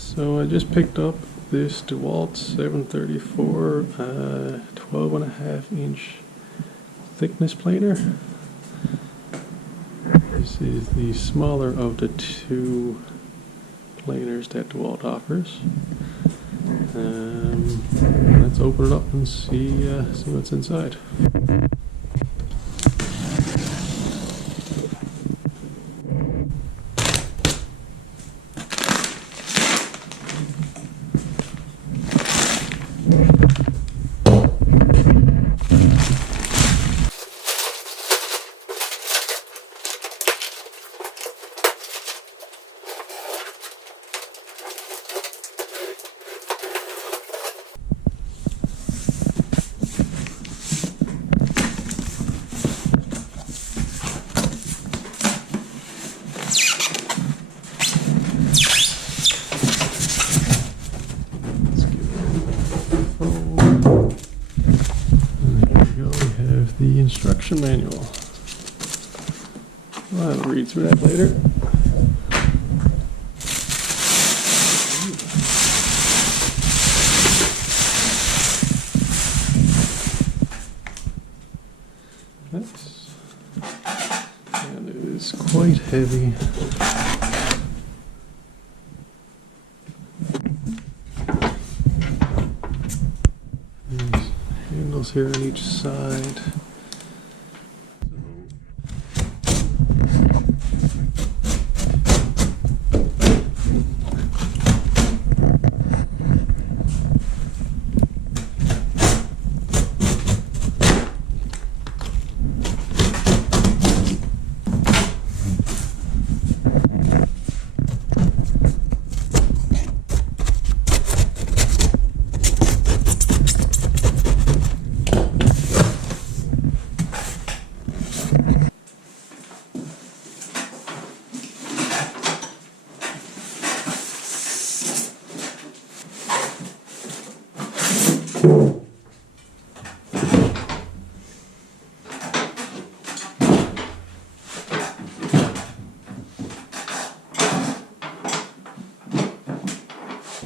So I just picked up this Dewalt 734 12.5 inch thickness planer. This is the smaller of the two planers that Dewalt offers. Let's open it up and see what's inside. The instruction manual. I'll read through that later. And it is quite heavy. There's handles here on each side.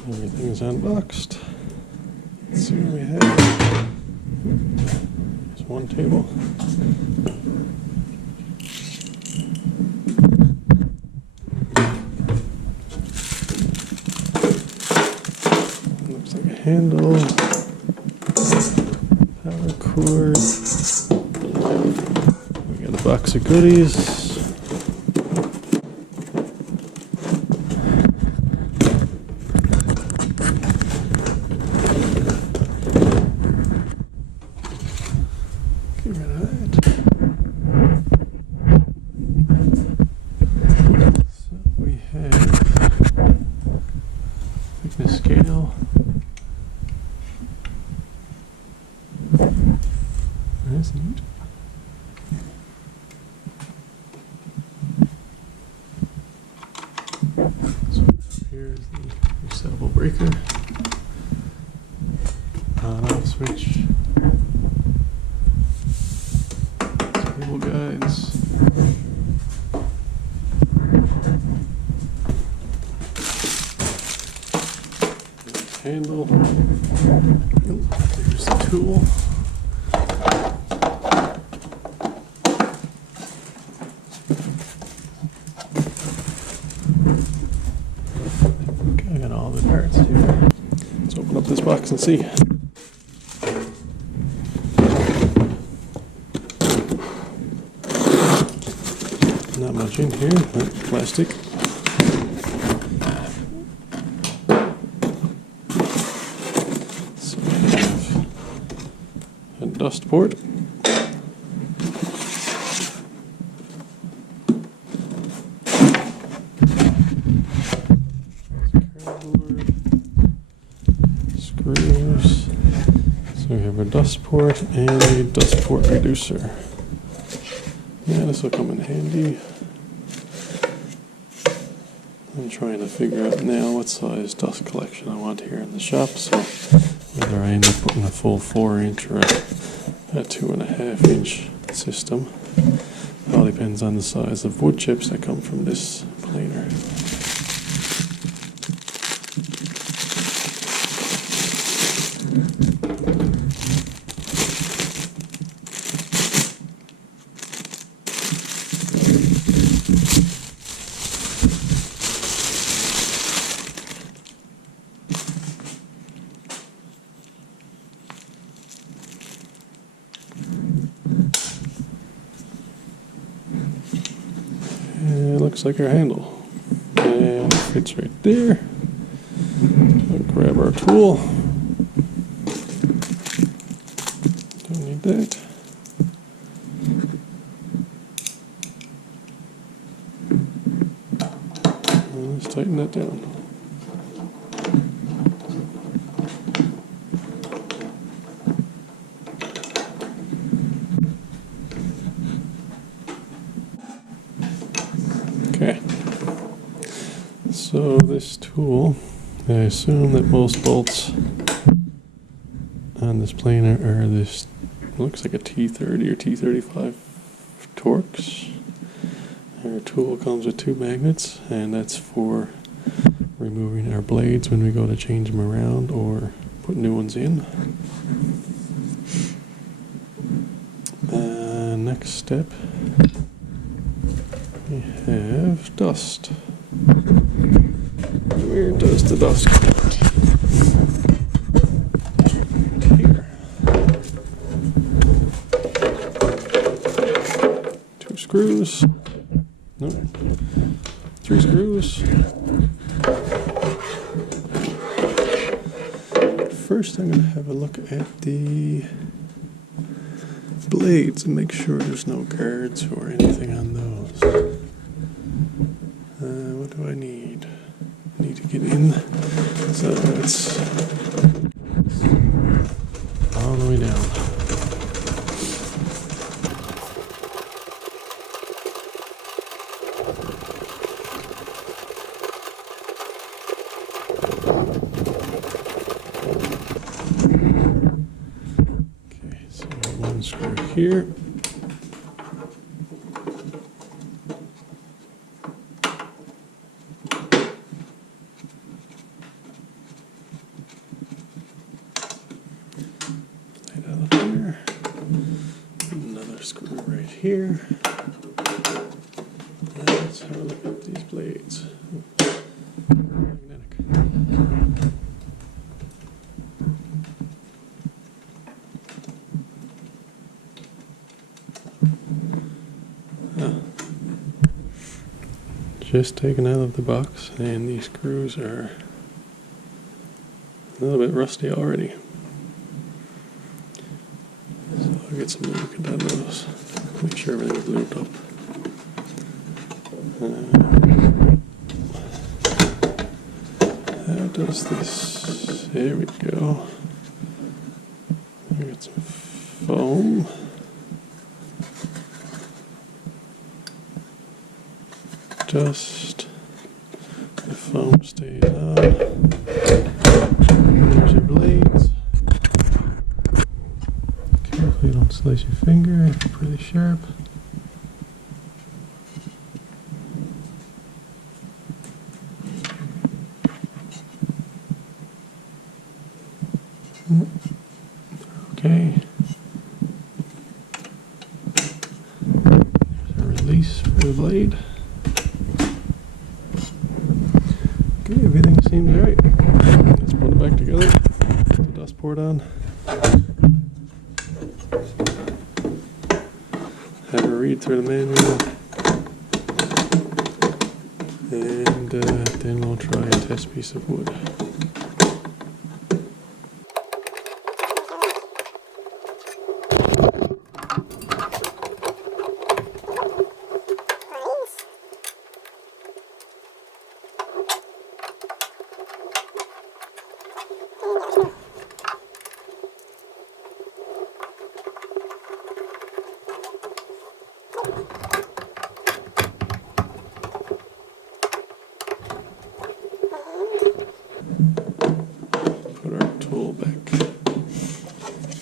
Everything's unboxed. Let's see what we have. There's one table. Looks like a handle. Power cord. We got a box of goodies. Get rid of that. So we have thickness scale. That's neat. So here's the resettable breaker. On-off switch. Cable guides. Handle. There's the tool. Okay, I got all the parts here. Let's open up this box and see. Not much in here, but plastic. So we have a dust port. Cardboard. Screws. So we have a dust port and a dust port reducer. Yeah, this will come in handy. I'm trying to figure out now what size dust collection I want here in the shop, so whether I end up putting a full 4-inch or a 2.5-inch system. All depends on the size of wood chips that come from this planer. looks like our handle. And it fits right there. We'll grab our tool. Don't need that. And let's tighten that down. Okay, so this tool, I assume that most bolts on this planer are this, looks like a T30 or T35 Torx. Our tool comes with 2 magnets, and that's for removing our blades when we go to change them around or put new ones in. Next step, we have dust. Where does the dust go? Here. 2 screws. No. 3 screws. First, I'm going to have a look at the blades and make sure there's no guards or anything on those. What do I need? I need to get in. So it's all the way down. Okay, so 1 screw here. Another screw right here. Let's have a look at these blades. Magnetic. Just taken out of the box, and these screws are a little bit rusty already. So I'll get some lubricant on those. Make sure everything's lubed up. How does this? There we go. I got some foam. Just the foam stays on. There's your blades. Carefully don't slice your finger, it's pretty sharp. Okay. There's a release for the blade. Okay, everything seems right. Let's put it back together. Put the dust port on. Have a read through the manual. And then we'll try a test piece of wood.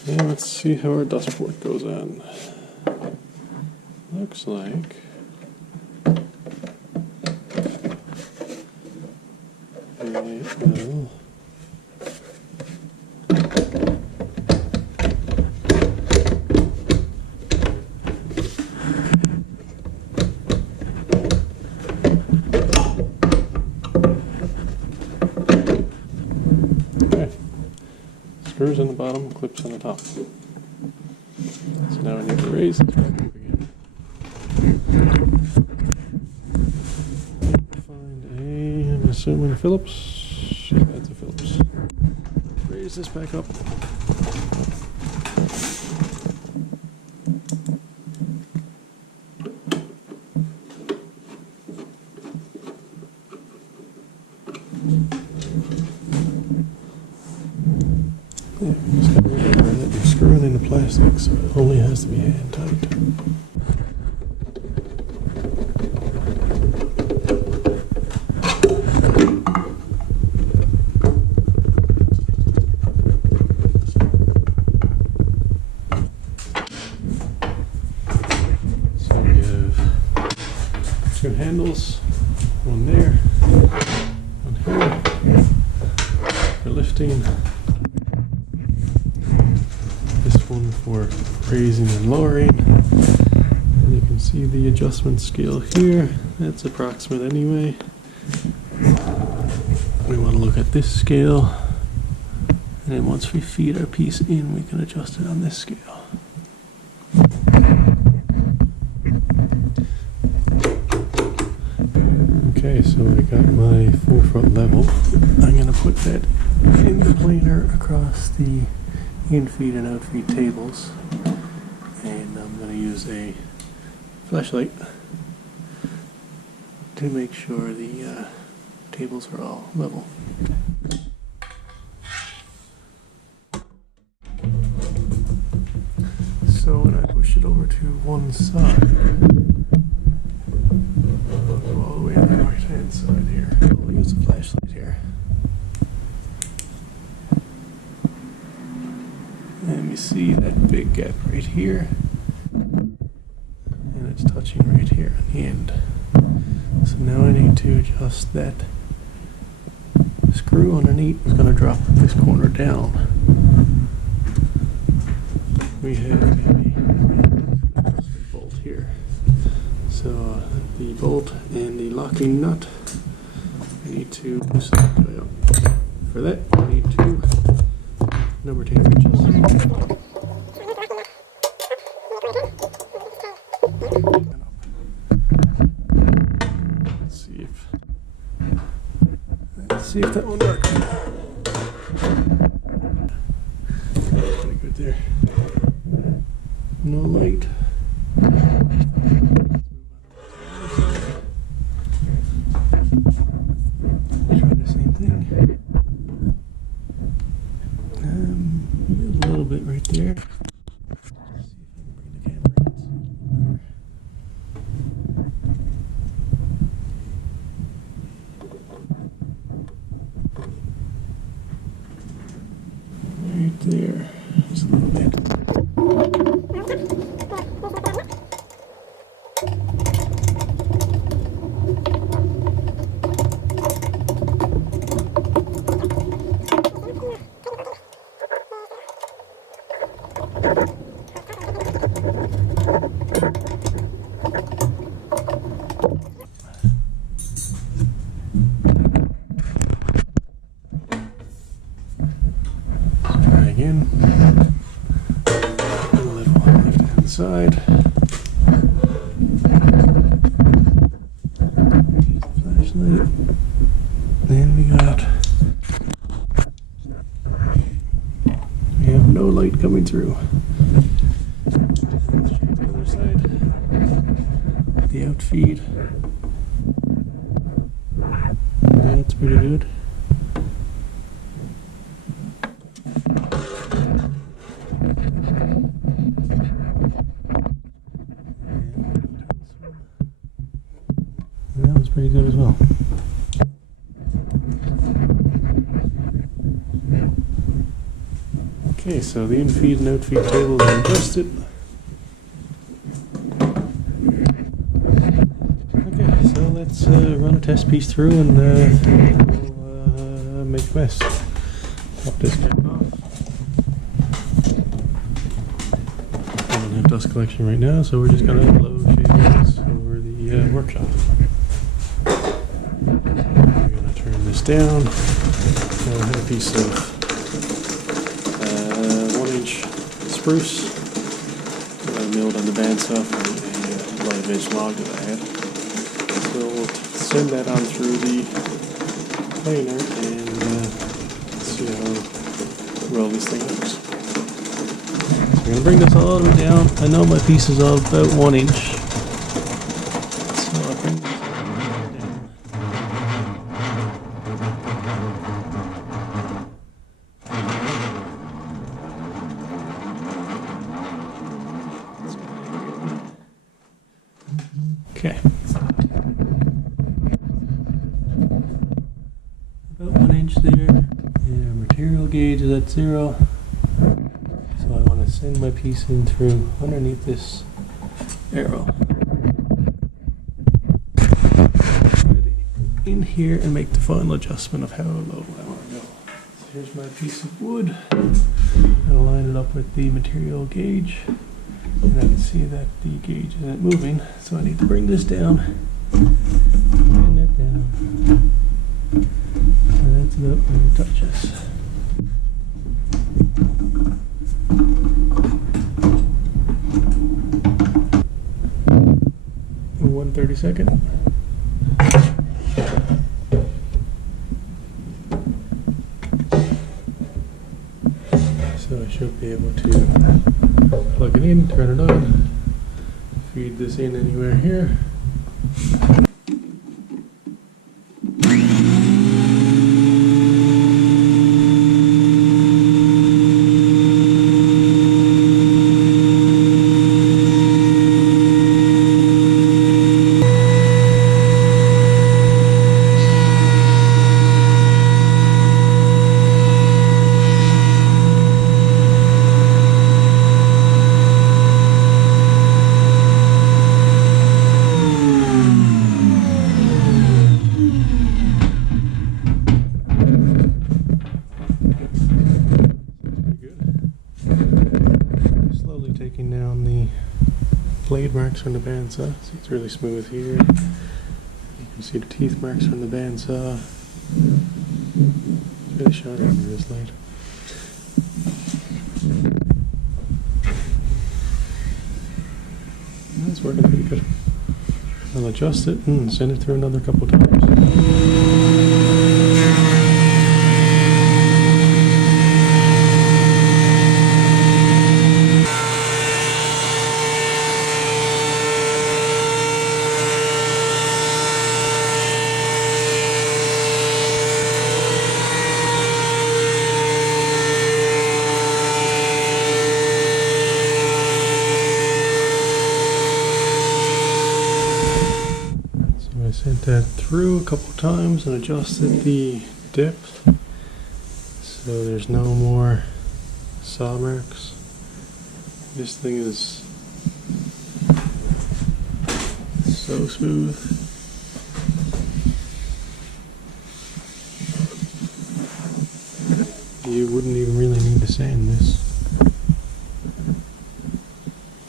And let's see how our dust port goes on. Looks like it will. Screws on the bottom, clips on the top. So now I need to raise this back up again. assuming Phillips. Yeah, that's a Phillips. Raise this back up. Yeah, just gotta remember that you're screwing in the plastic, so it only has to be hand tight. So we have two handles, one there, one here for lifting. This one for raising and lowering. And you can see the adjustment scale here. That's approximate anyway. We want to look at this scale. And then once we feed our piece in, we can adjust it on this scale. Okay, so I got my 4-foot level. I'm going to put that in the planer across the in-feed and out-feed tables, and I'm going to use a flashlight to make sure the tables are all level. So when I push it over to one side, I'll go all the way to the right hand side here. I'll use the flashlight here. And we see that big gap right here, and it's touching right here at the end. So now I need to adjust that screw underneath. It's going to drop this corner down. We have a bolt here. So the bolt and the locking nut, I need to loosen it up. For that, I need to number 10 inches. Let's see if that one works. Pretty good there. No light. Try the same thing. A little bit right there. Right there, just a little bit. Try again. A little on the left hand side. Use the flashlight. Then we have no light coming through. Let's check the other side. The outfeed. That's pretty good. That was pretty good as well. Okay, so the in-feed and out-feed tables are adjusted. Okay, so let's run a test piece through and we'll make a mess. Pop this cap off. I don't have dust collection right now, so we're just going to blow shavings over the workshop. We're going to turn this down. Now I have a piece of 1-inch spruce that I milled on the bandsaw from a live edge log that I had. So we'll send that on through the planer and see how well this thing looks. I'm going to bring this all the way down. I know my piece is all about 1 inch. So I'll bring this all the way down. Okay. About 1 inch there. And material gauge is at 0. So I want to send my piece in through underneath this arrow. In here and make the final adjustment of how low I want to go. So here's my piece of wood. I'll line it up with the material gauge. And I can see that the gauge isn't moving, so I need to bring this down. Bring it down. And that's about where it touches. 1/32. So I should be able to plug it in, turn it on, feed this in anywhere here. Taking down the blade marks from the bandsaw. See, it's really smooth here. You can see the teeth marks from the bandsaw. It's really sharp under this light. That's working pretty good. I'll adjust it and send it through another couple times. I sent that through a couple times and adjusted the depth so there's no more saw marks. This thing is so smooth. You wouldn't even really need to sand this.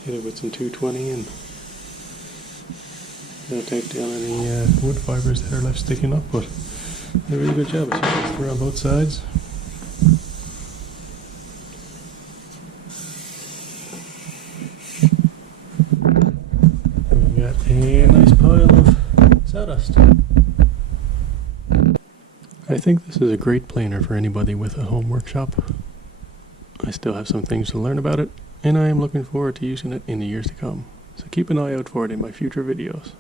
Hit it with some 220 and it'll take down any wood fibers that are left sticking up, but did a really good job. It's through on both sides. We got a nice pile of sawdust. I think this is a great planer for anybody with a home workshop. I still have some things to learn about it, and I am looking forward to using it in the years to come. So keep an eye out for it in my future videos.